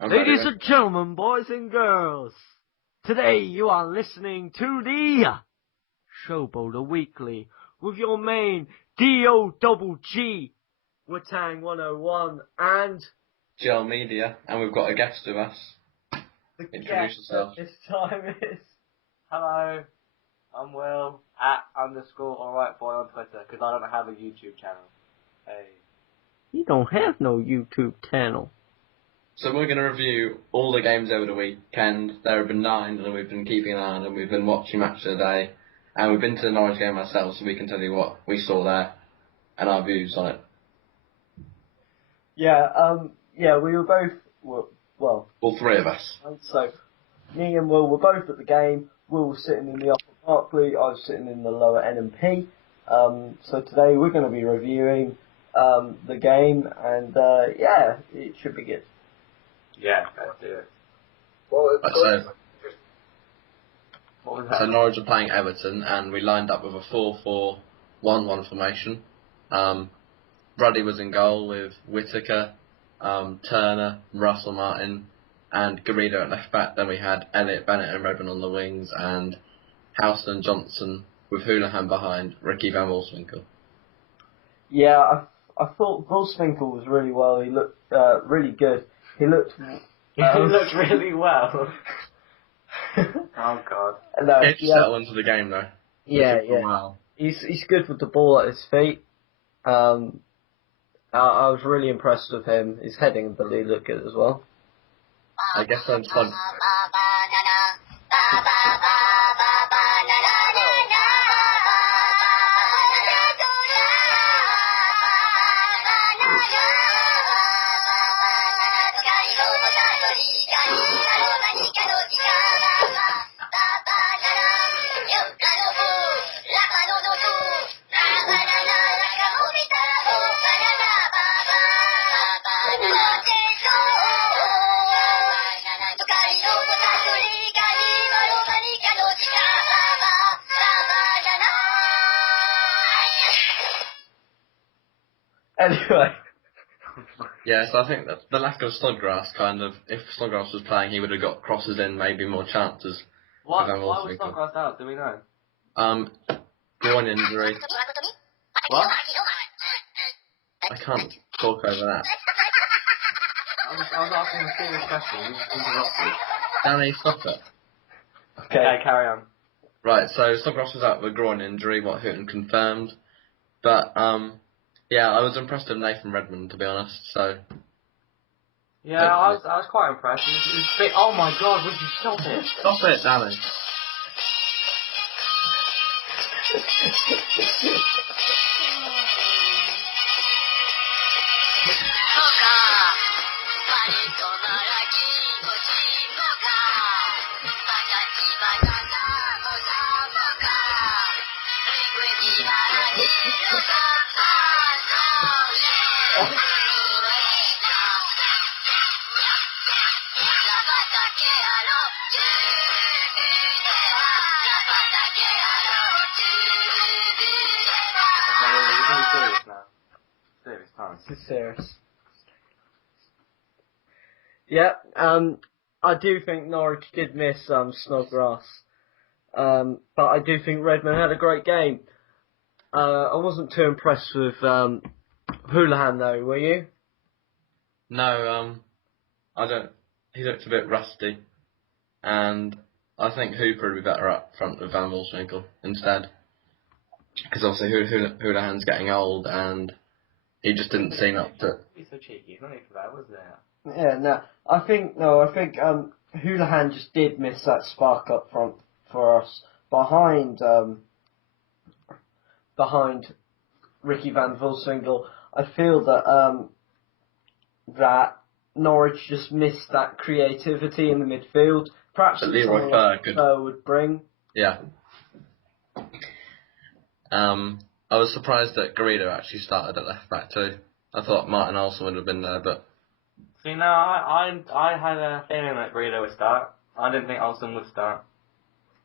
I'm ready, Ladies mate. and gentlemen, boys and girls, today you are listening to the Showboater Weekly with your main D-O-double-G, Watang 101, and GL Media, and we've got a guest with us. the Introduce guest yourself. this time is... Hello, I'm Will, @_alrightboy on Twitter, because I don't have a YouTube channel. Hey. You don't have no YouTube channel. So we're going to review all the games over the weekend. There have been 9, and we've been keeping an eye on them. We've been watching Match of the Day, and we've been to the Norwich game ourselves, so we can tell you what we saw there and our views on it. Yeah, we were both, well, All 3 of us. so me and Will were both at the game. Will was sitting in the upper Barclay, I was sitting in the lower N&P. So today we're going to be reviewing the game, and yeah, it should be good. Yeah, let's do it. What What was So that? Norwich are playing Everton, and we lined up with a 4-4-1-1 formation. Ruddy was in goal with Whittaker, Turner, Russell Martin, and Garrido at left back. Then we had Elliot, Bennett and Redmond on the wings, and Howson and Johnson with Houlihan behind, Ricky Van Wolfswinkel. Yeah, I thought Wolfswinkel was really well. He looked really good. He looked... He looked really well. Oh god. No, He'll settle into the game though. yeah. Wow. He's good with the ball at his feet. I was really impressed with him. His heading ability looked good as well. I guess I'm fun. Anyway. Yeah, so I think that the lack of Snodgrass kind of, if Snodgrass was playing, he would have got crosses in, maybe more chances. Why for Van was Wolfswinkel. Snodgrass out? Do we know? Groin injury. What? I can't talk over that. I was asking a serious question. You interrupted. Danny, stop it. Okay, carry on. Right, so Snodgrass was out with a groin injury, what Houghton confirmed. But, yeah, I was impressed with Nathan Redmond, to be honest, so... Yeah, I was quite impressed. It was a bit, oh my god, would you stop it? Stop it, Danny. You're really serious now. Serious time. This is serious. Yeah, I do think Norwich did miss Snodgrass. But I do think Redmond had a great game. I wasn't too impressed with Houlihan though, were you? No, I don't... He looked a bit rusty. And I think Hooper would be better up front with Van Wolfswinkel instead. Because obviously Houlihan's getting old, and he just didn't seem up to it. Be so cheeky. No need for that, was there? Yeah, no. I think Houlihan just did miss that spark up front for us behind Ricky Van Wolfswinkel. I feel that Norwich just missed that creativity in the midfield. Perhaps But it's Leroy something Fer like could... Fer would bring. Yeah. I was surprised that Garrido actually started at left back too. I thought Martin Olsen would have been there, but... See, no, I had a feeling that Garrido would start. I didn't think Olsen would start.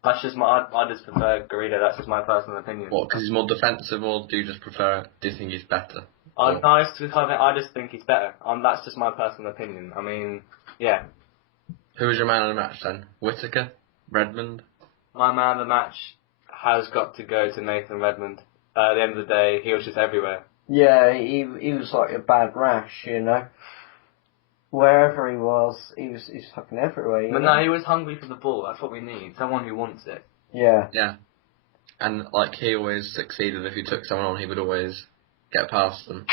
That's just I just prefer Garrido, that's just my personal opinion. What, because he's more defensive, or do you just prefer... Do you think he's better? I just think he's better. That's just my personal opinion. I mean, Yeah. Who was your man of the match then? Whittaker? Redmond? My man of the match has got to go to Nathan Redmond. At the end of the day, he was just everywhere. Yeah, he was like a bad rash, you know. Wherever he was fucking everywhere. But no, he was hungry for the ball. That's what we need. Someone who wants it. Yeah. Yeah. And like he always succeeded. If he took someone on, he would always get past them.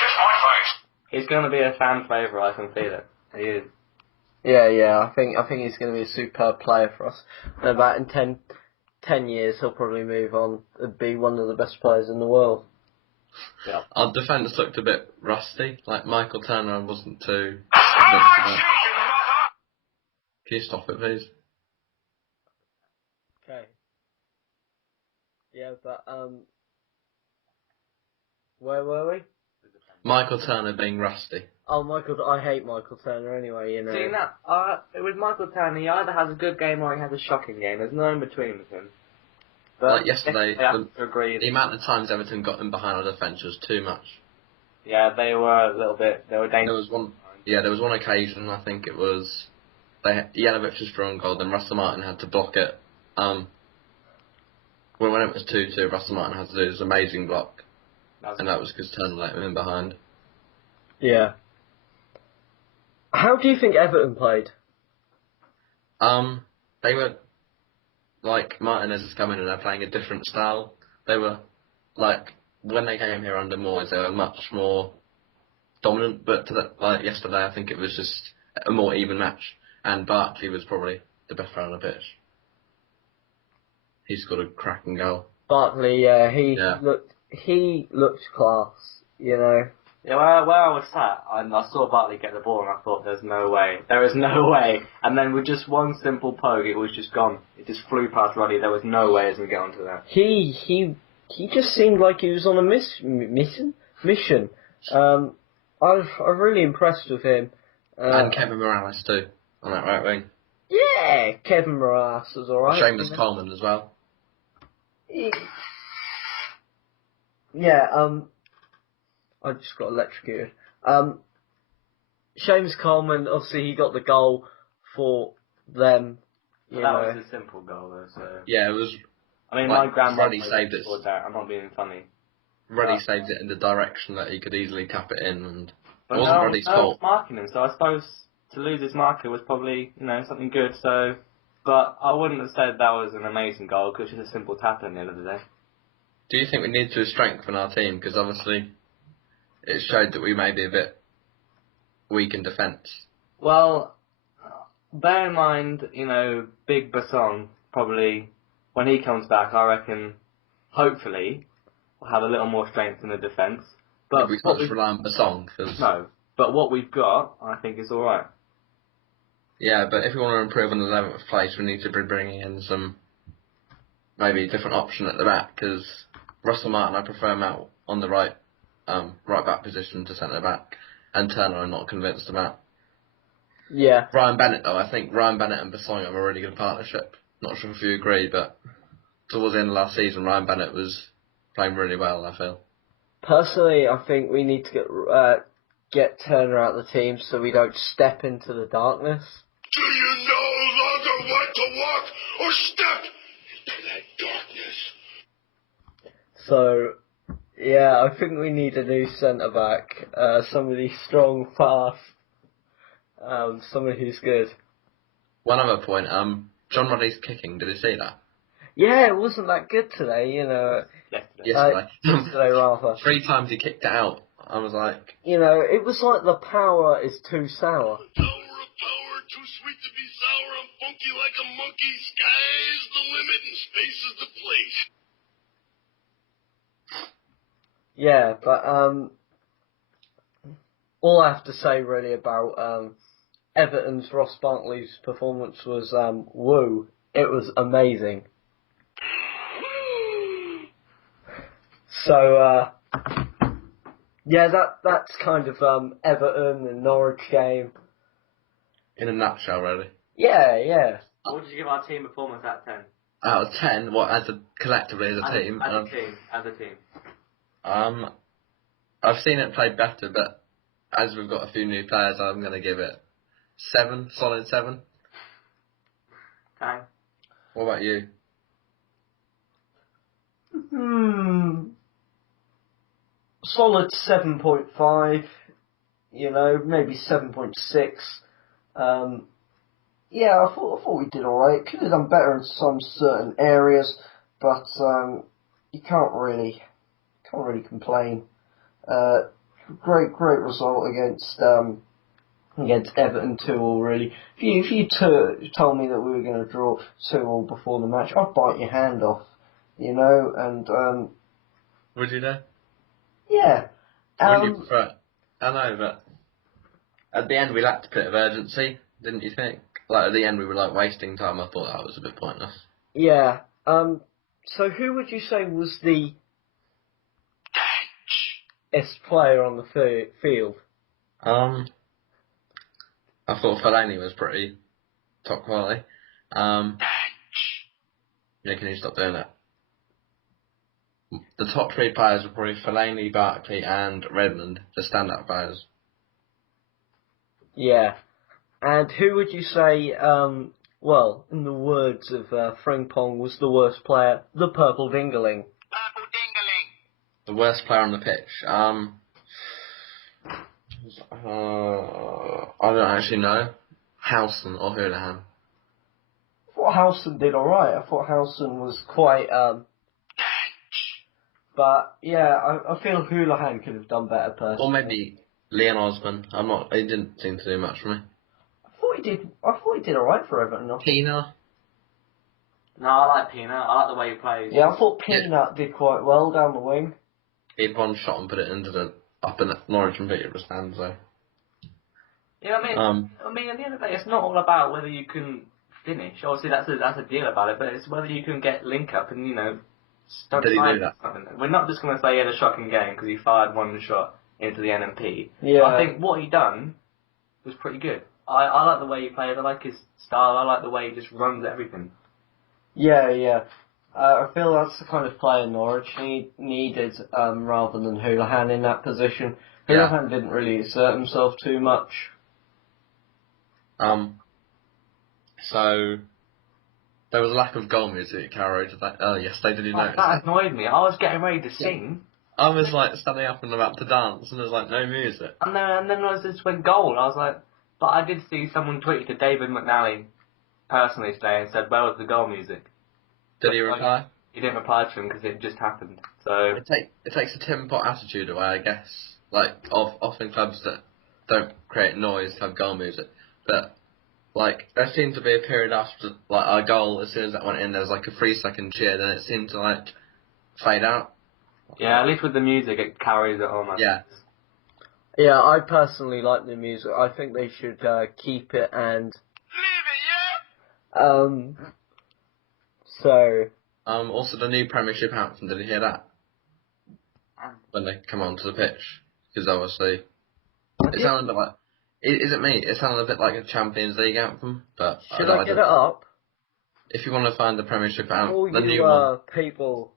He's going to be a fan favourite. I can feel it. He is. Yeah. I think he's going to be a superb player for us. And about in 10 years, he'll probably move on and be one of the best players in the world. Yeah. Our defence looked a bit rusty. Like Michael Turner wasn't too convinced about. Can you stop it, please? Okay. Yeah, but where were we? Michael Turner being rusty. Oh, I hate Michael Turner anyway, you know. See, now, with Michael Turner, he either has a good game or he has a shocking game. There's no in between with him. But Like yesterday, I have to agree. the amount of times Everton got in behind our defence was too much. Yeah, they were a little bit. They were dangerous. There was one occasion, I think it was, Janovic was through on goal, then Russell Martin had to block it. When it was 2-2, Russell Martin had to do this amazing block. And that was because Turner let him in behind. Yeah. How do you think Everton played? They were, like, Martinez has come in and they're playing a different style. They were, like, when they came here under Moyes, they were much more dominant, but like yesterday, I think it was just a more even match. And Barkley was probably the best player on the pitch. He scored a cracking goal. Barkley, he looked class, you know. Yeah, where I was sat, I saw Bartley get the ball and I thought, there's no way. There is no way. And then with just one simple poke, it was just gone. It just flew past Roddy. There was no way he was going to get onto that. He just seemed like he was on a mission. I was really impressed with him. And Kevin Morales too, on that right wing. Yeah, Kevin Morales was alright. Seamus Coleman as well. Yeah, I just got electrocuted. Seamus Coleman, obviously he got the goal for them. But that was a simple goal though, so... Yeah, it was... I mean, my grandmother saved it. Scored that. I'm not being funny. Ruddy saved it in the direction that he could easily tap it in, and but it wasn't Ruddy's fault. I was marking him, so I suppose to lose his marker was probably, something good, so... But I wouldn't have said that was an amazing goal, because it's just a simple tap at the end of the day. Do you think we need to strengthen our team? Because obviously it showed that we may be a bit weak in defence. Well, bear in mind, Big Basson probably, when he comes back, I reckon, hopefully, we'll have a little more strength in the defence. But we can't just rely on Basson. No, but what we've got, I think, is alright. Yeah, but if we want to improve on the 11th place, we need to be bringing in some, maybe different option at the back, because Russell Martin, I prefer him out on the right back position to centre back, and Turner I'm not convinced about. Yeah. Ryan Bennett though, I think Ryan Bennett and Basson have a really good partnership. Not sure if you agree, but towards the end of last season, Ryan Bennett was playing really well, I feel. Personally, I think we need to get Turner out of the team so we don't step into the darkness. Do you no longer want to walk or step into that darkness? So, yeah, I think we need a new centre-back. Somebody strong, fast. Somebody who's good. One other point, John Ruddy's kicking, did you see that? Yeah, it wasn't that good today, Yesterday. Yesterday, rather. 3 times he kicked it out. I was like... it was like the power is too sour. Tower of power, too sweet to be sour. I'm funky like a monkey. Sky's the limit and space is the place. Yeah, but all I have to say really about Everton's Ross Barkley's performance was woo. It was amazing. So yeah, that's kind of Everton and Norwich game. In a nutshell, really. Yeah. What would you give our team performance out of 10? Out of 10, collectively as a team? As a team. I've seen it played better, but as we've got a few new players, I'm going to give it 7, solid 7. Okay. What about you? Solid 7.5. You know, maybe 7.6. Yeah, I thought we did alright. Could have done better in some certain areas, but you can't really complain. Great result against Everton 2-2 really. If you told me that we were going to draw 2-2 before the match, I'd bite your hand off, you know. And Would you know? yeah. Wouldn't you prefer it? I know, but at the end we lacked a bit of urgency, didn't you think? Like at the end we were like wasting time. I thought that was a bit pointless. Yeah. So who would you say was the best player on the field? I thought Fellaini was pretty top quality. Yeah, can you stop doing that? The top 3 players were probably Fellaini, Barkley, and Redmond, the standout players. Yeah. And who would you say, well, in the words of Frimpong, was the worst player? The Purple Dingaling. Purple Dingaling. The worst player on the pitch. I don't actually know. Howson or Houlihan. I thought Howson did alright. I thought Howson was quite, but yeah, I feel Houlihan could have done better personally. Or maybe Leon Osman. He didn't seem to do much for me. I thought he did alright for Everton. Pina. No, I like Pina. I like the way he plays. Yeah, I thought Peanut did quite well down the wing. He had one shot and put it up in the Norwich and Peterborough stand, so. Yeah, I mean, at the end of the day, it's not all about whether you can finish. Obviously, that's a deal about it, but it's whether you can get link up and start Did he do that? something. We're not just going to say he had a shocking game because he fired one shot into the NMP. Yeah. I think what he done was pretty good. I like the way he played. I like his style. I like the way he just runs everything. Yeah. I feel that's the kind of player Norwich needed rather than Houlihan in that position. Yeah. Houlihan didn't really exert himself too much. So there was a lack of goal music at Carrow yesterday. Did you notice That that? annoyed me. I was getting ready to sing. I was like standing up and about to dance, and there's like no music. And then I just went goal. I was like, but I did see someone tweet to David McNally personally today and said, "Where was the goal music?" Did he reply? He didn't reply to him because it just happened. So It takes a Tim Pot attitude away, I guess. Like often clubs that don't create noise have goal music, but like there seemed to be a period after like our goal. As soon as that went in, there was like a 3-second cheer. Then it seemed to like fade out. yeah, at least with the music, it carries it on. Yeah. Yeah, I personally like the music. I think they should keep it and Leave it, yeah? so Also the new Premiership anthem. Did you hear that? When they come onto the pitch, because obviously it sounded like. Is it me? It sounded a bit like a Champions League anthem, but should I get it up? If you want to find the Premiership anthem, All the you new one. people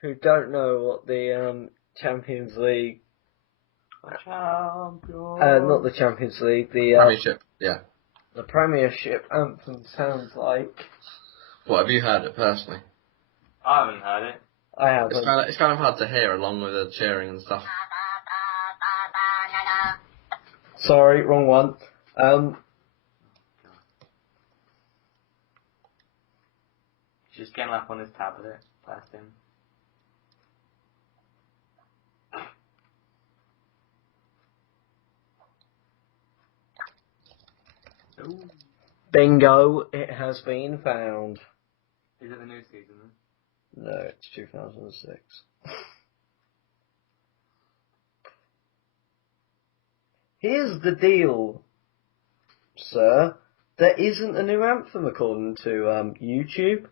who don't know what the Champions League, not the Champions League, the Premiership, yeah. the Premiership anthem sounds like. What, have you heard it personally? I haven't heard it. I haven't. It's kind of hard to hear along with the cheering and stuff. Sorry, wrong one. Just getting up on his tablet. Bless him. Ooh. Bingo, it has been found. Is it the new season then? No, it's 2006. Here's the deal, sir. There isn't a new anthem according to YouTube.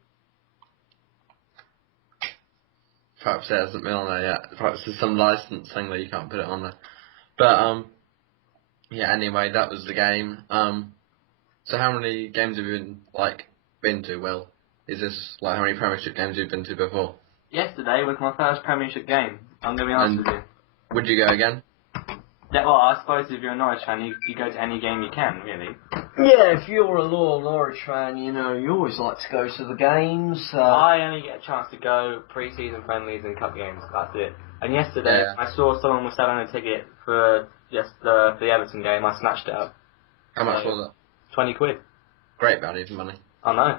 Perhaps it hasn't been on there yet. Perhaps there's some license thing that you can't put it on there. But yeah. Anyway, that was the game. So how many games have you been to? Will, is this like how many Premiership games you've been to before? Yesterday was my first Premiership game. I'm going to be honest with you. Would you go again? Yeah, well, I suppose if you're a Norwich fan, you go to any game you can, really. Yeah, if you're a loyal Norwich fan, you know, you always like to go to the games. I only get a chance to go pre-season friendlies and cup games. That's it. And yesterday, Yeah. I saw someone was selling a ticket for just for the Everton game. I snatched it up. How much So, was it? 20 quid. Great value for money. I know.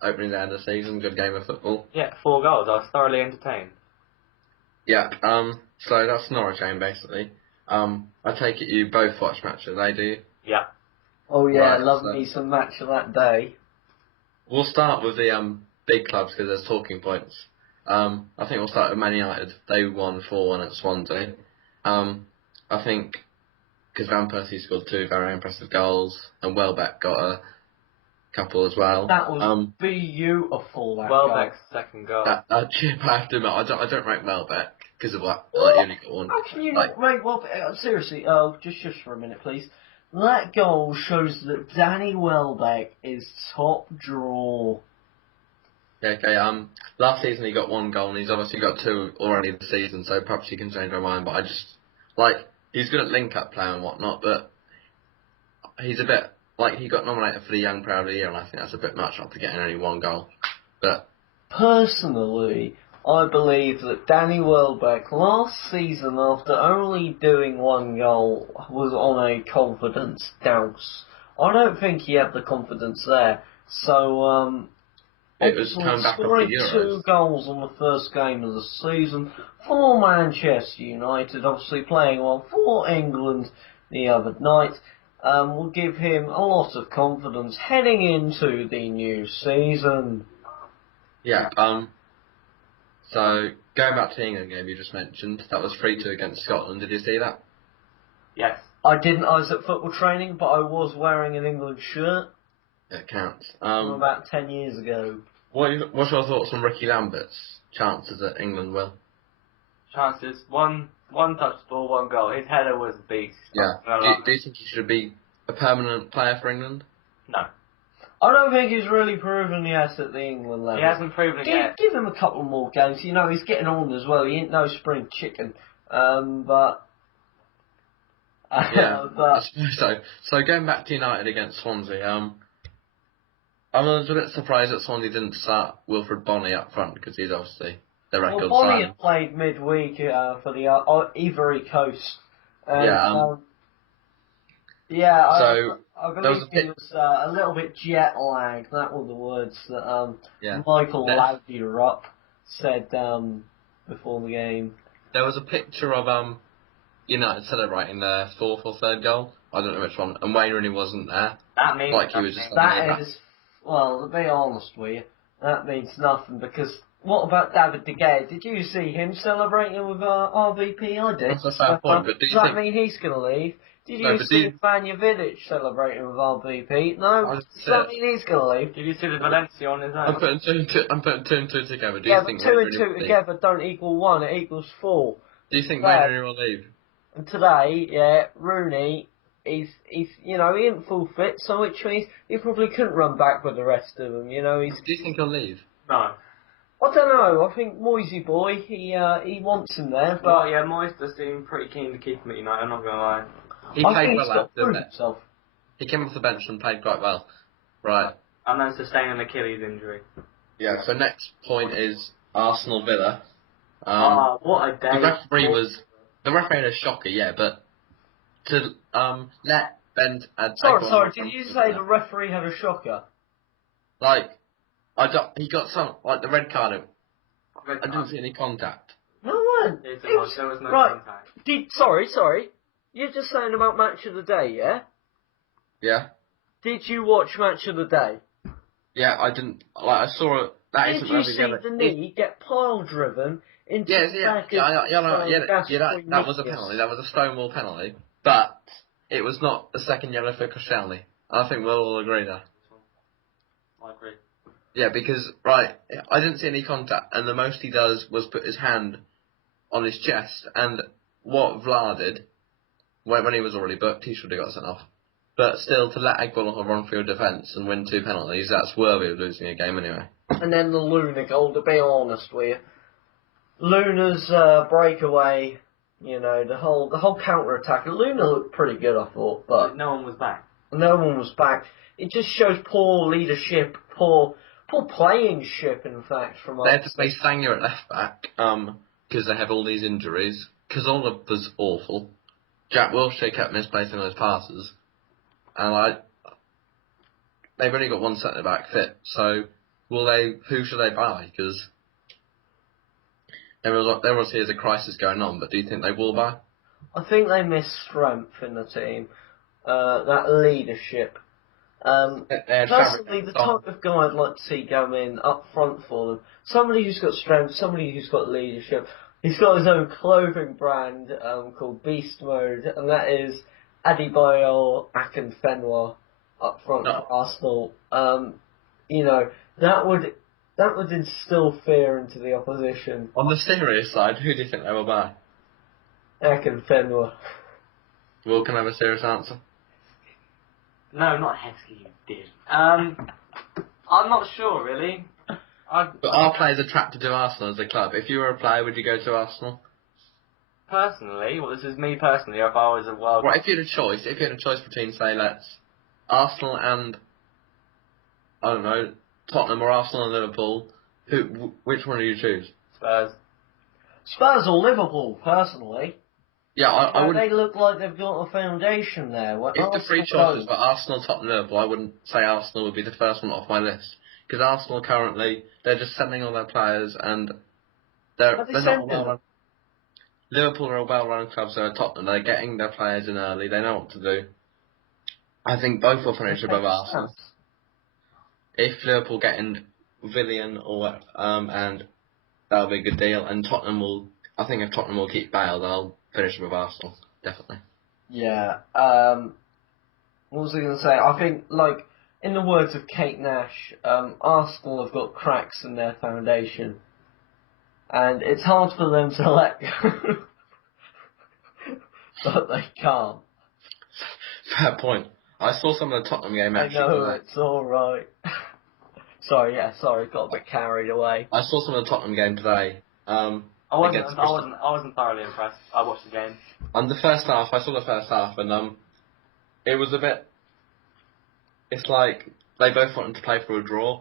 Opening day of the season, good game of football. Yeah, 4 goals. I was thoroughly entertained. Yeah, so that's Norwich game basically. I take it you both watch Match of the Day, do you? Yeah. Oh yeah, Right, love so- me some Match of that day. We'll start with the big clubs because there's talking points. I think we'll start with Man United. They won 4-1 at Swansea. I think because Van Persie scored 2 very impressive goals and Welbeck got a couple as well. That was beautiful. That Welbeck's second goal. Chip, I have to admit, I don't rank Welbeck because of what? Like, he only got one. How can you Like, not rate Welbeck? Seriously, just for a minute, please. That goal shows that Danny Welbeck is top draw. Yeah, okay. Last season he got 1 goal and he's obviously got 2 already this season, so perhaps he can change my mind. But I just he's good at link-up play and whatnot, but he's a bit he got nominated for the Young Player of the Year, and I think that's a bit much after getting only 1 goal. But Personally, I believe that Danny Welbeck last season, after only doing 1 goal, was on a confidence douse. I don't think he had the confidence there. So, it was obviously coming back off the scoring Euros. 2 goals on the first game of the season for Manchester United, obviously playing well for England the other night, will give him a lot of confidence heading into the new season. Yeah. So going back to the England game you just mentioned, that was 3-2 against Scotland. Did you see that? Yes. I didn't. I was at football training, but I was wearing an England shirt It counts. from about 10 years ago. What's your thoughts on Ricky Lambert's chances that England will? Chances. One touch ball, 1 goal. His header was a beast. Yeah. Do you think he should be a permanent player for England? No. I don't think he's really proven yet at the England level. He hasn't proven it yet. Give him a couple more games. You know, he's getting on as well. He ain't no spring chicken. But Yeah, I suppose so. So going back to United against Swansea, I was a bit surprised that Swansea didn't start Wilfred Bonney up front because he's obviously the record Bonnie signing. had played midweek for the Ivory Coast. And, So I there was believe he was a little bit jet lagged. That were the words that Michael Laudrup said before the game. There was a picture of United celebrating their 4th or 3rd goal. I don't know which one. And Wayne Rooney wasn't there. That means He was just That is, well, to be honest with you, that means nothing because what about David De Gea? Did you see him celebrating with RVP? I did. That's a fair point, but do you does that think... mean he's going to leave? Did No, you but see Vanja Vidic celebrating with RVP? No? Does that mean he's going to leave? Did you see the Valencia on his own? I'm putting 2 and 2 together. Do Yeah, you think but 2 Wayne and Rooney 2 will leave? together don't equal 1, it equals 4. Do you think Wayne Rooney will leave? And today, Rooney, he's you know, he ain't full fit, so which means he probably couldn't run back with the rest of them, you know, he's... Do you think he'll leave? No. I don't know, I think Moisey boy, he wants him there, but... Well, yeah, Moyes seemed pretty keen to keep him at United, I'm not going to lie. He I played think well he's got to after prove that. himself. He came off the bench and played quite well. Right. And then sustain an Achilles injury. Yeah, so next point is Arsenal Villa. What a day. The referee had a shocker, yeah, but to let Ben Sorry, did you say the referee had a shocker? He got some, the red card, I didn't see any contact. No one. There was no contact. Sorry. You're just saying about Match of the Day, yeah? Yeah? Did you watch Match of the Day? Yeah, I didn't, I saw it, Did you see the knee get pile driven into the back of that was a penalty, that was a Stonewall penalty, but it was not the second yellow for Koscielny. I think we'll all agree there. I agree. Yeah, because, I didn't see any contact, and the most he does was put his hand on his chest, and what Vlad did, when he was already booked, he should have got sent off. But still, to let Agbonlahor run through a defence and win 2 penalties, that's worthy of losing a game anyway. And then the Luna goal, to be honest with you. Luna's breakaway You know, the whole counter attack. Luna looked pretty good, I thought, but no one was back. no one was back. It just shows poor leadership, poor playing-ship, in fact, from They us. had to play Sanger at left back because they have all these injuries. Cazorla was awful. Jack Wilshere kept misplacing those passes, and they've only got one centre back fit. So who should they buy? Because there obviously is a crisis going on, but do you think they will buy? I think they miss strength in the team, that leadership. Personally, the type of guy I'd like to see go in up front for them, somebody who's got strength, somebody who's got leadership. He's got his own clothing brand called Beast Mode, and that is Adebayor Akinfenwa up front for Arsenal. You know, that would instill fear into the opposition. On the serious side, who do you think they will buy? Akinfenwa. Will can I have a serious answer? No, not Heskey, you did. I'm not sure, really. But are players attracted to Arsenal as a club? If you were a player, would you go to Arsenal? Personally, well, this is me personally, if I was a world... Right, if you had a choice between, say, Arsenal and, I don't know, Tottenham or Arsenal and Liverpool, which one do you choose? Spurs. Spurs or Liverpool, personally. Yeah, I wouldn't... They look like they've got a foundation there. If the three choices were Arsenal, Tottenham, Liverpool, I wouldn't say Arsenal would be the first one off my list. Because Arsenal currently, they're just sending all their players and they're not well-run. Liverpool are a well-run club, so Tottenham, they're getting their players in early, they know what to do. I think both will finish above Arsenal. If Liverpool get in Villian and that'll be a good deal, and I think if Tottenham will keep Bale, they'll finish above Arsenal, definitely. Yeah, what was I going to say? I think, in the words of Kate Nash, Arsenal have got cracks in their foundation. And it's hard for them to let go. But they can't. Fair point. I saw some of the Tottenham game actually. I know, it's alright. Sorry, got a bit carried away. I saw some of the Tottenham game today. I wasn't thoroughly impressed. I watched the game. And I saw the first half, and it was a bit... It's like they both wanted to play for a draw,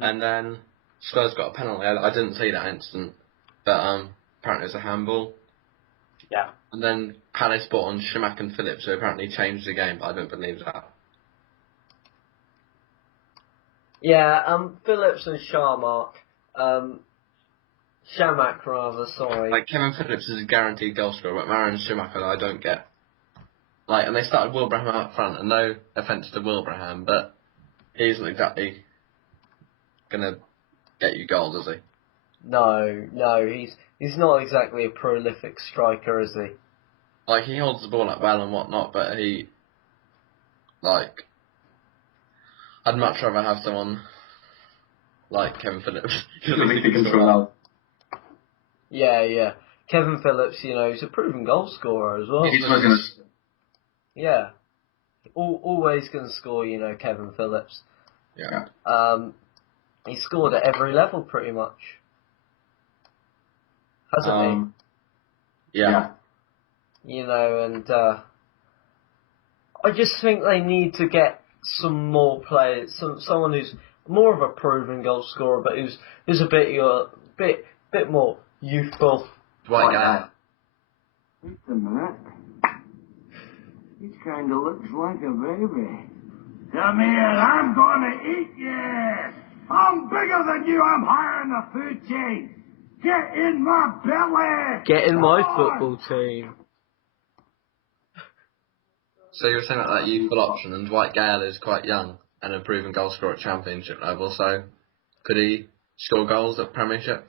and then Spurs got a penalty. I didn't see that instant, but apparently it was a handball. Yeah. And then Palace brought on Shimak and Phillips, who apparently changed the game, but I don't believe that. Yeah, Phillips and Shamak rather, sorry. Like, Kevin Phillips is a guaranteed goal scorer, but Marion Schumacher I don't get. And they started Wilbraham up front, and no offence to Wilbraham, but he isn't exactly gonna get you goals, is he? No, he's not exactly a prolific striker, is he? He holds the ball up well and whatnot, but I'd much rather have someone like Kevin Phillips. Yeah. Kevin Phillips, he's a proven goal scorer as well. Yeah. Always going to score, Kevin Phillips. Yeah. He scored at every level, pretty much. Hasn't he? Yeah. And I just think they need to get some more players, someone who's more of a proven goal scorer, but who's a bit more youthful. Dwight Gale. Wait a minute. He kind of looks like a baby. Come here, I'm gonna eat you. I'm bigger than you. I'm higher in the food chain. Get in my belly. Get in my football team. So you're saying that youthful option, and Dwight Gale is quite young and a proven goal scorer at Championship level, so could he score goals at Premiership?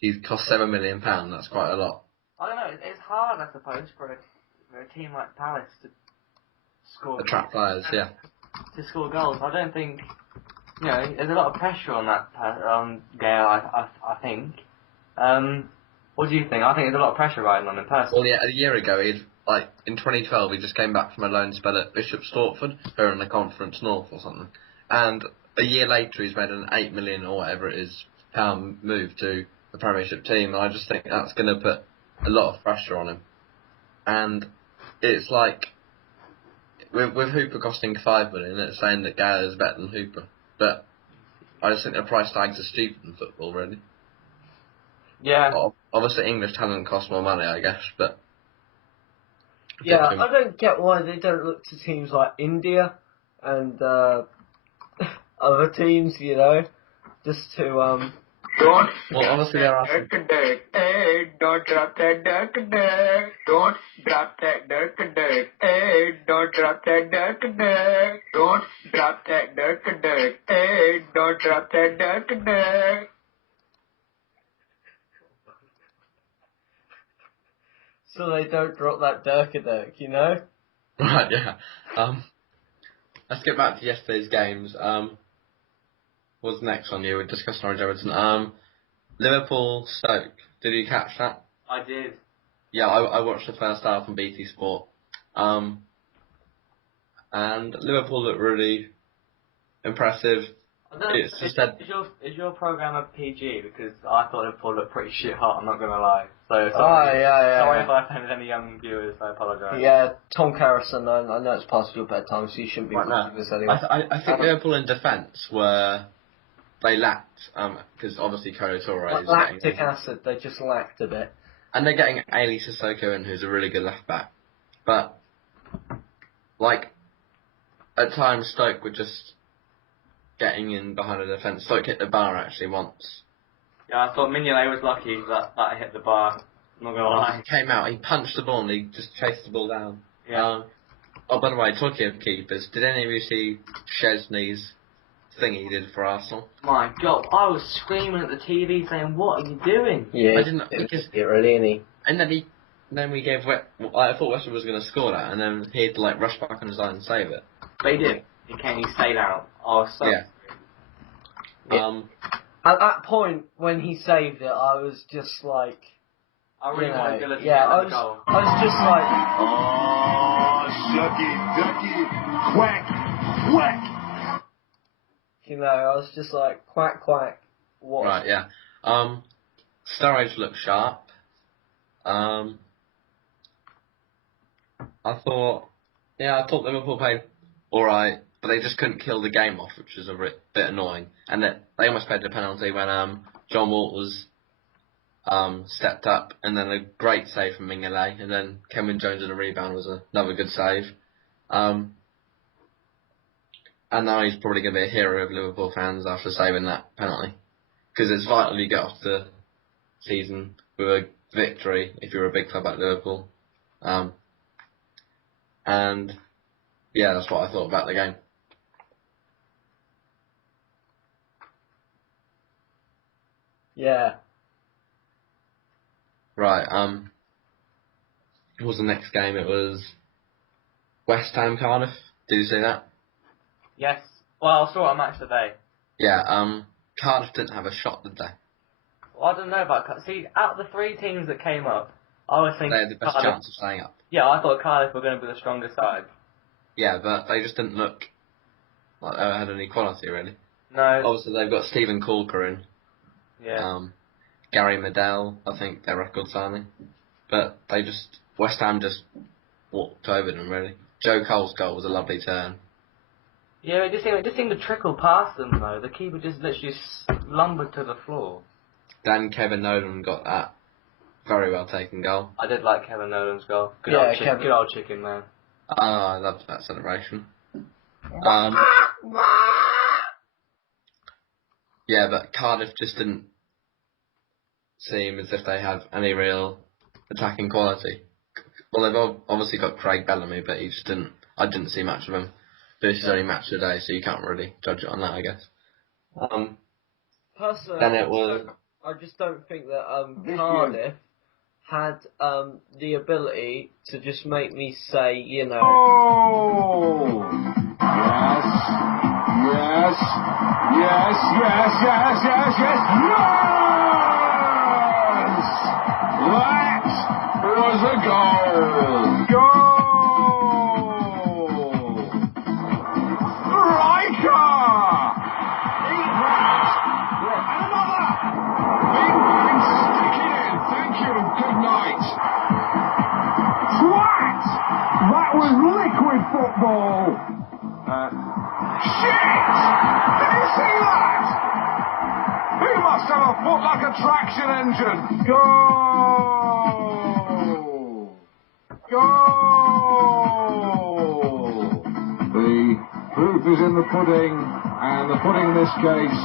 He cost £7 million, that's quite a lot. I don't know, it's hard, I suppose, for a team like Palace to score... Attract players, yeah. To score goals. I don't think... there's a lot of pressure on on Gale, I think. What do you think? I think there's a lot of pressure riding on him personally. Well, yeah, a year ago, in 2012, he just came back from a loan spell at Bishop Stortford, who are in the Conference North or something. And a year later, he's made an £8 million or whatever it is pound move to the Premiership team. And I just think that's going to put a lot of pressure on him. And it's like, with Hooper costing 5 million, it's saying that Gale is better than Hooper. But I just think the price tags are stupid in football, really. Yeah. Obviously, English talent costs more money, I guess, but... Yeah, I don't get why they don't look to teams like India and other teams, you know, just to Don't Well, obviously there are some... dirt. Hey, don't drop that dirt. Don't drop that dirt. Hey, don't drop that dirt. Don't drop that dirt. Hey, don't drop that dirt. so they don't drop that Dirk, you know? Right, yeah. Let's get back to yesterday's games. What's next on you? We discussed Norwich Everton. Liverpool Stoke. Did you catch that? I did. Yeah, I watched the first half on BT Sport. And Liverpool looked really impressive. I don't know, It's just that... is your program a PG? Because I thought Liverpool looked pretty shit hot, I'm not going to lie. So Oh, sorry. yeah. Sorry if I offended any young viewers, I apologise. Yeah, Tom Carrison, I know it's past your bedtime, so you shouldn't be Right, no. watching this anyway. I think Liverpool in defence they lacked, because obviously Kolo Toure is Lactic acid, they just lacked a bit. and they're getting Ali Sissoko in, who's a really good left back. But, like, at times Stoke were just getting in behind the defence. Stoke hit the bar actually once. Yeah, I thought Mignolet was lucky that hit the bar, I'm not going to lie. He came out, he punched the ball and he just chased the ball down. Yeah. Oh, by the way, talking of keepers, did any of you see Szczesny's thing he did for Arsenal? My God, I was screaming at the TV saying, "What are you doing?" Yeah, I didn't, because... it really, isn't he? And then we gave I thought West Ham was going to score that, and then he had to like rush back on his line and save it. But he did. He stayed out. I was so... Yeah. At that point, when he saved it, I was just like... I really wanted Villa to yeah, get I the goal. was just like... Oh, shucky, ducky, quack, quack. You know, I was just like, quack, quack. What? Right, yeah. Sturridge looked sharp. I thought Liverpool played alright, but they just couldn't kill the game off, which was a bit annoying. And they almost paid the penalty when John Walters stepped up, and then a great save from Mignolet, and then Kevin Jones in a rebound was another good save. And now he's probably going to be a hero of Liverpool fans after saving that penalty. Because it's vital you get off the season with a victory if you're a big club like Liverpool. And yeah, that's what I thought about the game. Yeah. Right, what was the next game? It was West Ham Cardiff. Did you see that? Yes. Well, I saw a match today. Yeah, Cardiff didn't have a shot, did they? Well, I don't know about... See, out of the three teams that came up, I was thinking... They had the best chance of staying up. Yeah, I thought Cardiff were going to be the strongest side. Yeah, but they just didn't look like they had any quality, really. No. Obviously, they've got Stephen Corker in. Yeah. Gary Medell, I think, their record signing. But West Ham just walked over them, really. Joe Cole's goal was a lovely turn. Yeah, it just seemed to trickle past them, though. The keeper just literally lumbered to the floor. Then Kevin Nolan got that very well taken goal. I did like Kevin Nolan's goal. Good old chicken, man. I loved that celebration. Yeah, but Cardiff just didn't seem as if they have any real attacking quality. Well, they've obviously got Craig Bellamy, but I didn't see much of him. But this is only match of the day, so you can't really judge it on that, I guess. Personally, Then it was... I just don't think that Cardiff had the ability to just make me say, you know... Oh! Yes! Yes! Yes! Yes! Yes! Yes! Yes! That was a goal! Goal! Striker! And another! Big bang, stick it in. Thank you. Good night. was liquid football. Shit! Did you see that? He must have a foot like a traction engine. Goal! Goal! The proof is in the pudding, and the pudding in this case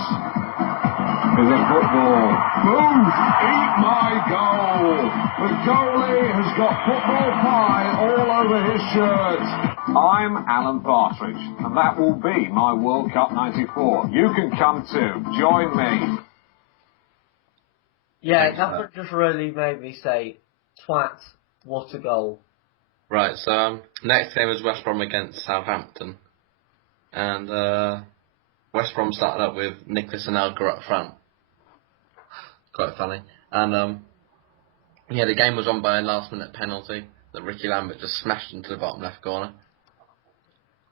is a football. Booth, eat my goal! The goalie has got football pie all over his shirt. I'm Alan Partridge, and that will be my World Cup 94. You can come too. Join me. Yeah, Thanks that for would just really made me say, twat, what a goal. Right, so next game was West Brom against Southampton. And West Brom started up with Nicholas Anelka up front. Quite funny. And yeah, the game was won by a last minute penalty that Ricky Lambert just smashed into the bottom left corner.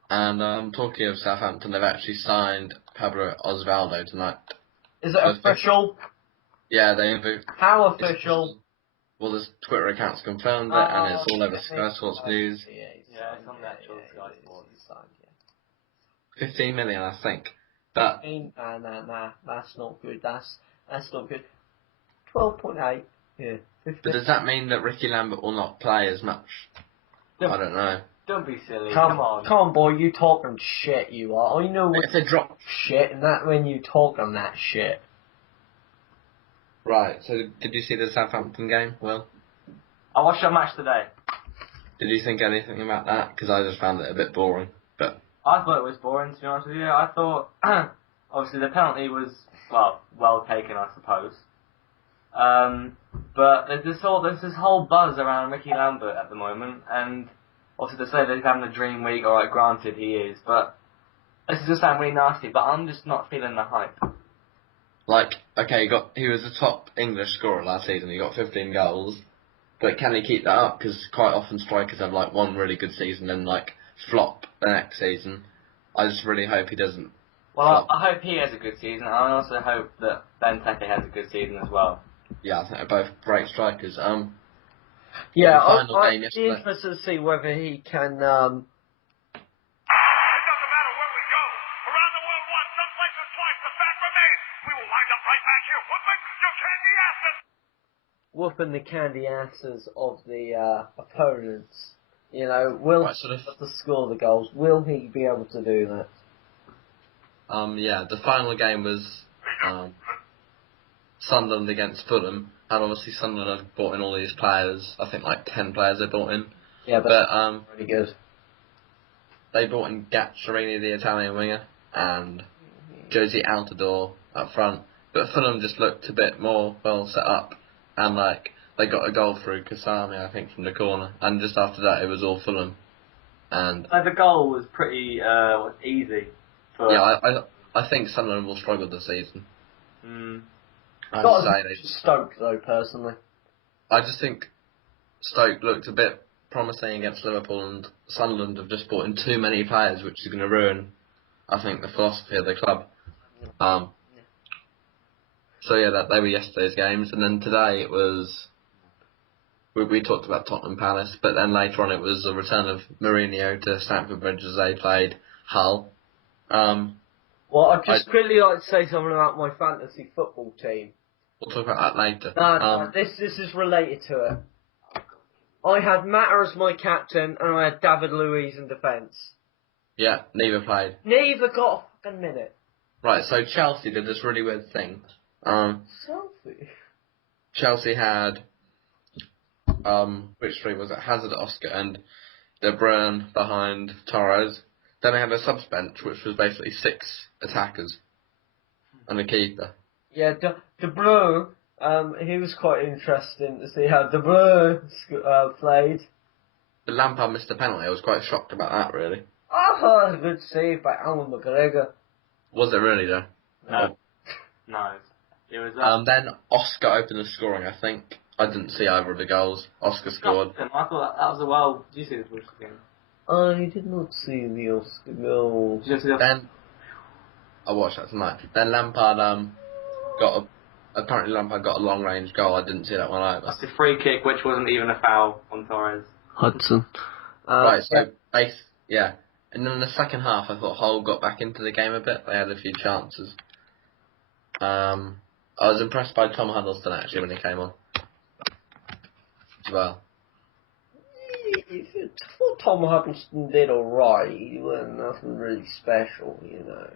And talking of Southampton, they've actually signed Pablo Osvaldo tonight. Is it official? Yeah, they've... How official? Well, there's Twitter accounts confirmed it, and it's all over Sky Sports News. Yeah, it's on the actual Sky Sports. 15 million, I think. But Nah, that's not good. That's not good. 12.8. Yeah. 15. But does that mean that Ricky Lambert will not play as much? Yeah. I don't know. Don't be silly. Come on, boy, you talking shit, you are. I know what If they drop... shit, and that when you talking that shit. Right, so did you see the Southampton game, Will? I watched that match today. Did you think anything about that? Because I just found it a bit boring. But I thought it was boring, to be honest with you. I thought, obviously, the penalty was, well taken, I suppose. But there's this whole buzz around Ricky Lambert at the moment, and obviously they say that he's having a dream week. Alright, granted he is, but this is just sounding really nasty. But I'm just not feeling the hype. like, okay, he was the top English scorer last season. He got 15 goals. But can he keep that up? Because quite often strikers have like one really good season and like flop the next season. I just really hope he doesn't. Well, flop. I hope he has a good season. I also hope that Benteke has a good season as well. Yeah, I think they're both great strikers. Yeah, the final I'd game be yesterday. interested to see whether he can. It doesn't matter where we go. Around the world once, some places twice. The fact remains, we will wind up right back here. Whooping your candy asses. Whooping the candy asses of the opponents. You know, will Right, he sort of- be able to score the goals? Will he be able to do that? Yeah, the final game was Sunderland against Fulham, and obviously Sunderland have brought in all these players. I think like 10 players they brought in. Yeah, But pretty good. they brought in Gatturini, the Italian winger, and Josie Altidore up front. But Fulham just looked a bit more well set up, and like they got a goal through Kasami, I think, from the corner. And just after that, it was all Fulham. And The goal was pretty easy. For yeah, I think Sunderland will struggle this season. I Got just say to Stoke though, personally. I just think Stoke looked a bit promising against Liverpool, and Sunderland have just brought in too many players, which is going to ruin, I think, the philosophy of the club. So yeah, they were yesterday's games, and then today it was. We talked about Tottenham Palace, but then later on it was a return of Mourinho to Stamford Bridge as they played Hull. Well, I'd just quickly like to say something about my fantasy football team. We'll talk about that later. No, this is related to it. I had Matter as my captain, and I had David Luiz in defence. Yeah, neither played. Neither got a fucking minute. Right, so Chelsea did this really weird thing. Selfie. Chelsea had which three was it? Hazard, Oscar, and De Bruyne behind Torres. Then they had a subs bench, which was basically 6 attackers and a keeper. Yeah, De Bruyne, he was quite interesting to see how De Bruyne played. But Lampard missed a penalty. I was quite shocked about that, really. Oh, a good save by Alan McGregor. Was it really, though? No. It was. Then Oscar opened the scoring, I think. I didn't see either of the goals. Oscar scored. I thought that was a well. Did you see this game? I did not see the Oscar goal. Did you see that? Then I watched that tonight. Then Lampard apparently Lampard got a long range goal. I didn't see that one either. That's a free kick, which wasn't even a foul on Torres. Hudson. Right, so yeah. And then in the second half, I thought Hull got back into the game a bit. They had a few chances. I was impressed by Tom Huddleston actually when he came on as well. I thought Tom Huddleston did alright. He wasn't nothing really special, you know.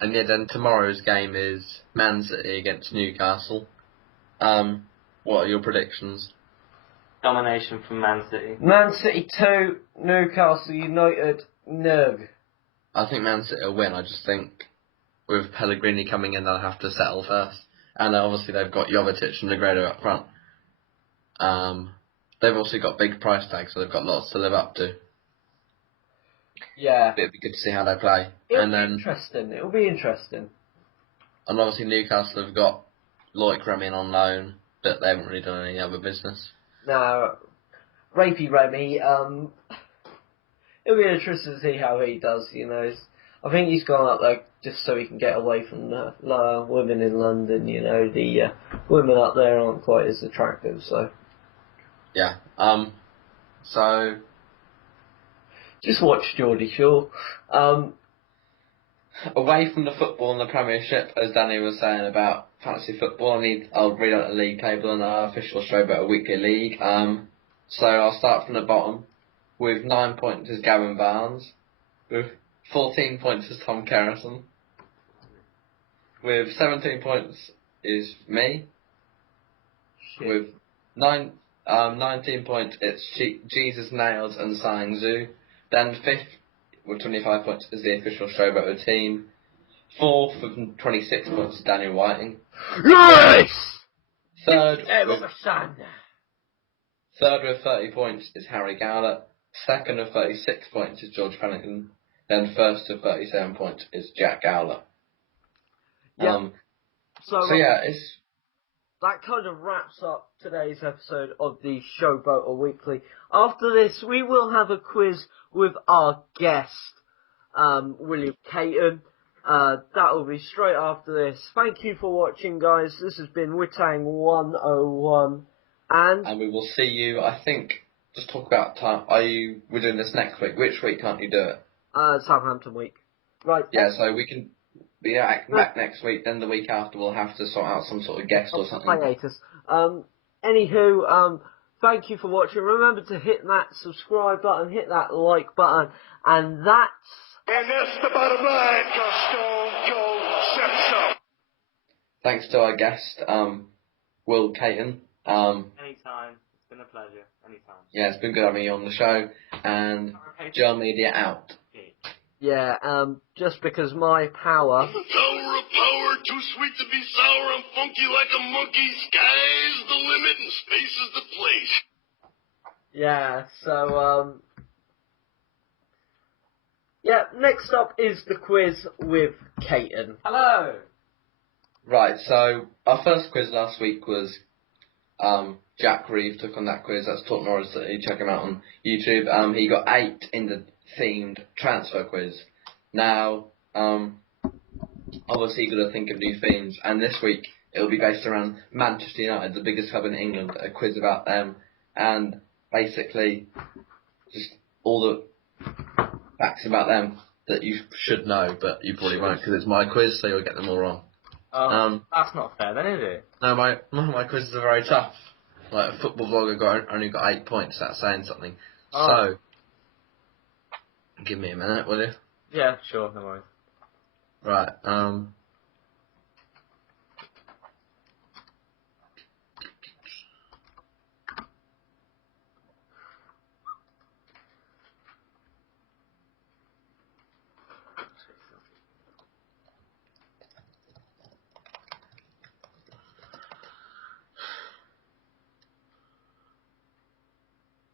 And yeah, then tomorrow's game is Man City against Newcastle. What are your predictions? Domination from Man City. Man City 2, Newcastle United nug. I think Man City will win. I just think with Pellegrini coming in, they'll have to settle first. And obviously they've got Jovetic and Negredo up front. They've also got big price tags, so they've got lots to live up to. Yeah. It'd be good to see how they play. It'll be interesting. And obviously Newcastle have got Loic Remy on loan, but they haven't really done any other business. Now, Rapey Remy, it'll be interesting to see how he does, you know. I think he's gone up there just so he can get away from the women in London, you know. The women up there aren't quite as attractive, so... Yeah. So... Just watch Geordie Shaw. Away from the football and the Premiership, as Danny was saying about fantasy football, I'll read out the league table in our official Showboater Weekly league. So I'll start from the bottom. With 9 points is Gavin Barnes. With 14 points is Tom Kerrison. With 17 points is me. Shit. With 19 points it's Jesus Nails and Sang Zhu. Then fifth with 25 points is the official Showboater team. Fourth with 26 points is Daniel Whiting. Yes! Third with 30 points is Harry Gowler. Second with 36 points is George Pennington. Then first with 37 points is Jack Gowler. Yeah. So yeah, it's... That kind of wraps up today's episode of the Showboater Weekly. After this, we will have a quiz with our guest, William Caton. That will be straight after this. Thank you for watching, guys. This has been Witang 101. And we will see you, I think, just talk about time. We're doing this next week. Which week can't you do it? Southampton week. Right. Yeah, so we can be back next week, then the week after we'll have to sort out some sort of guest or something. Hiatus. Anywho, thank you for watching. Remember to hit that subscribe button, hit that like button, and that's... And that's the bottom line, 'cause Stone Cold said so. Thanks to our guest, Will Caton. Anytime. It's been a pleasure. Anytime. Yeah, it's been good having you on the show. And Joe Media out. Yeah, just because my power... Tower of power, too sweet to be sour. I'm funky like a monkey. Sky's the limit and space is the place. Yeah, so, yeah, next up is the quiz with Caton. Hello! Right, so our first quiz last week was Jack Reeve took on that quiz. That's Talk Norwich City. Check him out on YouTube. He got 8 in the themed transfer quiz. Now, obviously you've got to think of new themes, and this week it will be based around Manchester United, the biggest club in England, a quiz about them, and basically just all the facts about them that you should know, but you probably won't because it's my quiz, so you'll get them all wrong. That's not fair then, is it? No, my quizzes are very tough. Like a football vlogger only got 8 points. That's saying something. So, give me a minute, will you? Yeah, sure, no worries. Right.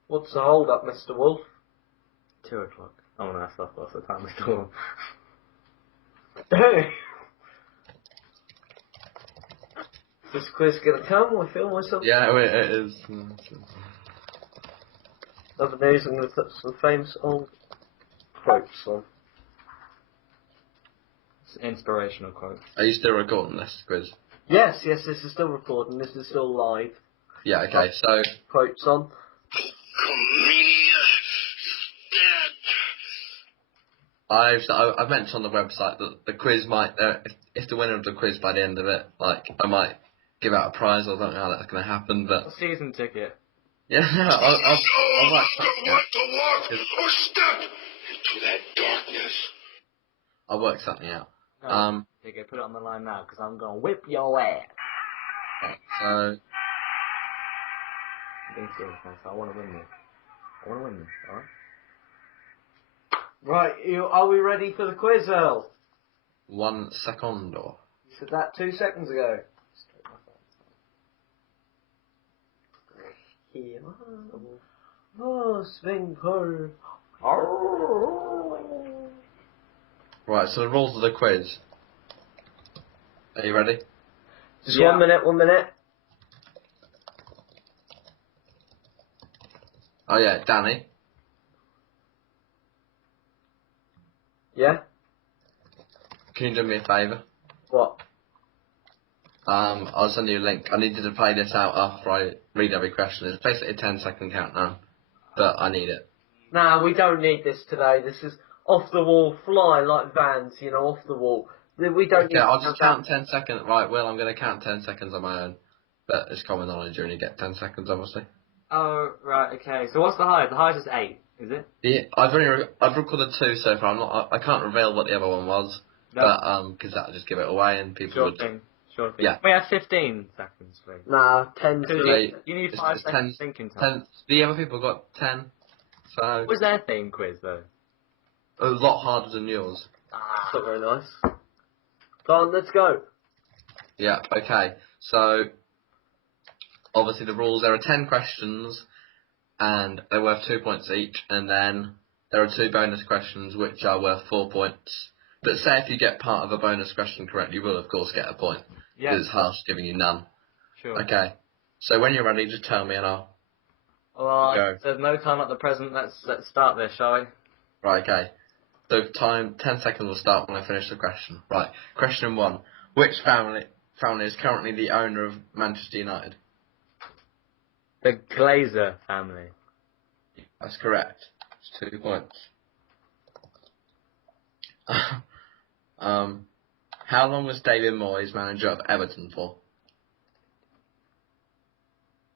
What's the hold up, Mr. Wolf? 2 o'clock. Oh no, that's lost the time at all. Hey! Is this quiz gonna come? I feel myself. Yeah, it is. Other days I'm gonna put some famous old quotes on. It's an inspirational quote. Are you still recording this quiz? Yes, this is still recording, this is still live. Yeah, okay, so... Quotes on. Come here, I've mentioned on the website that the quiz might, if the winner of the quiz by the end of it, like, I might give out a prize. I don't know how that's going to happen, but A season ticket. yeah, I'll work something out. To walk or step into that darkness. I'll work something out. No, ticket. Put it on the line now, because I'm going to whip your ass. Right, so I'm being serious now, so I want to win this. Alright? Right, are we ready for the quiz, Earl? 1 secondo. You said that 2 seconds ago. Here, swing her. Right, so the rules of the quiz. Are you ready? Just Yeah. 1 minute. Oh yeah, Danny. Yeah? Can you do me a favour? What? I'll send you a link. I need you to play this out after I read every question. It's basically a 10-second countdown, but I need it. Nah, we don't need this today. This is off the wall, fly like Vans, off the wall. We don't need Okay, I'll to just count 10 seconds. Right, Will, I'm going to count 10 seconds on my own. But it's common knowledge, you only get 10 seconds, obviously. Oh, right, okay. So what's the highest? The highest is 8, is it? Yeah, I've recorded 2 so far. I can't reveal what the other one was, No. but because that'll just give it away and people Sure would. thing. Sure thing. Yeah. We have 15 seconds, please. Nah, 10 Because Wait, you need it's 5 seconds 10, thinking time. 10. The other people got 10, so What was their theme quiz, though? a lot harder than yours. That's not very nice. Go on, let's go. Yeah. Okay. So obviously the rules. There are 10 questions, and they're worth 2 points each, and then there are 2 bonus questions which are worth 4 points. But say if you get part of a bonus question correct, you will of course get a point. Yeah. Because it's harsh giving you none. Sure. Okay. So when you're ready, just tell me and I'll Well, go. there's no time at the present. Let's start this, shall we? Right, okay. So time, 10 seconds will start when I finish the question. Right, question 1. Which family is currently the owner of Manchester United? The Glazer family. That's correct. It's 2 points. How long was David Moyes manager of Everton for?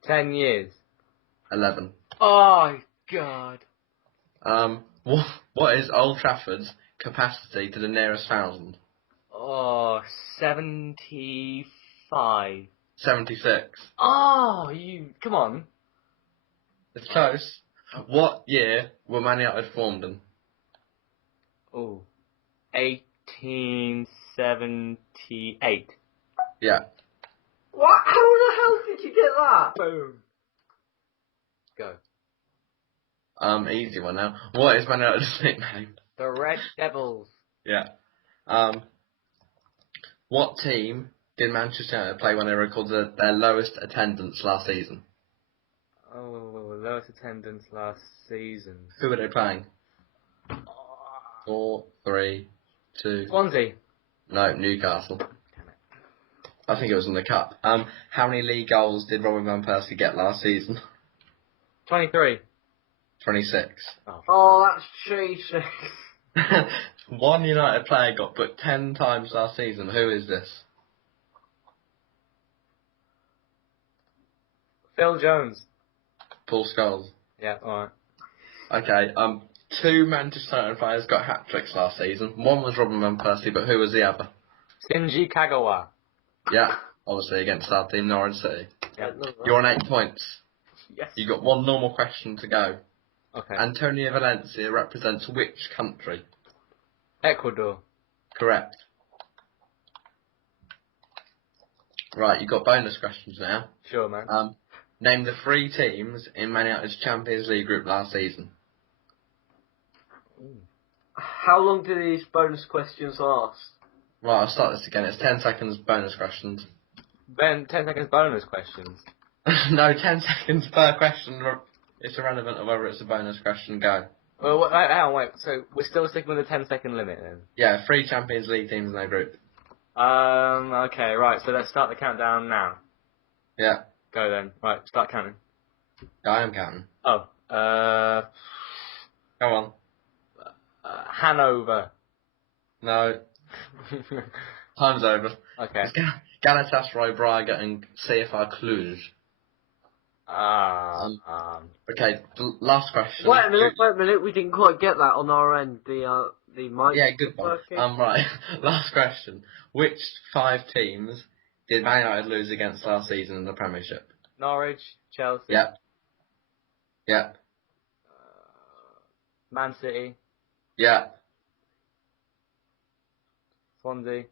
10 years. 11. Oh, God. What is Old Trafford's capacity to the nearest thousand? Oh, 75. 76. Oh, come on. It's close. What year were Man United formed in? Oh, 1878. Yeah. What? How the hell did you get that? Boom. Go. Easy one now. What is Man United's nickname? The Red Devils. Yeah. What team did Manchester United play when they recorded their lowest attendance last season? Oh, lowest attendance last season. Who were they playing? 4, 3, 2. Swansea. No, Newcastle. I think it was in the cup. How many league goals did Robin van Persie get last season? 23. 26. Oh, that's cheating. One United player got booked 10 times last season. Who is this? Phil Jones. Paul Scholes. Yeah, alright. Okay, 2 Manchester United players got hat-tricks last season. One was Robin van Persie, but who was the other? Shinji Kagawa. Yeah, obviously against our team, Norwich City. Yeah. You're on 8 points. Yes. You've got 1 normal question to go. Okay. Antonio Valencia represents which country? Ecuador. Correct. Right, you've got bonus questions now. Sure, man. Name the 3 teams in Man United's Champions League group last season. How long do these bonus questions last? Right, I'll start this again. It's 10 seconds bonus questions. Then 10 seconds bonus questions. No, 10 seconds per question. It's irrelevant of whether it's a bonus question. Go. Well, hang on, wait. So we're still sticking with the 10-second limit then? Yeah, 3 Champions League teams in their group. Okay, right. So let's start the countdown now. Yeah, Go then. Right, start counting. I am counting. Oh, Go on. Hanover. No. Time's over. Okay. It's Galatasaray, Braga, and CFR Cluj. Okay, last question. Wait a minute. We didn't quite get that on our end. The mic. Yeah, good one. working. Right. Last question. Which 5 teams did Man United lose against last season in the Premiership? Norwich, Chelsea. Yep. Yep. Man City, Yep. Swansea.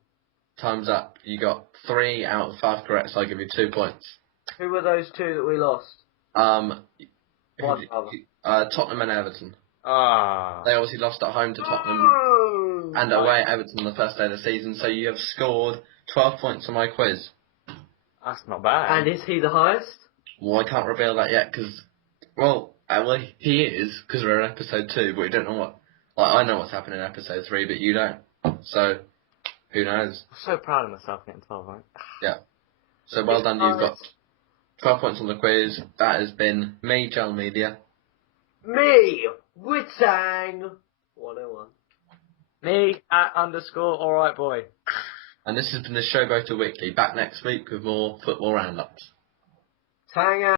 Time's up. You got 3 out of 5 correct, so I'll give you 2 points. Who were those 2 that we lost? One other. Tottenham and Everton. Ah. They obviously lost at home to Tottenham and away at Everton on the first day of the season, so you have scored 12 points on my quiz. That's not bad. And is he the highest? Well, I can't reveal that yet because, well, he is because we're in episode 2, but we don't know what. Like, I know what's happening in episode 3, but you don't. So, who knows? I'm so proud of myself getting 12, right? Yeah. So well done. You've got 12 points on the quiz. That has been me, Gel Media. Me, Witsang 101. Me at _alright boy. And this has been the Showboater Weekly. Back next week with more football roundups. Tang out.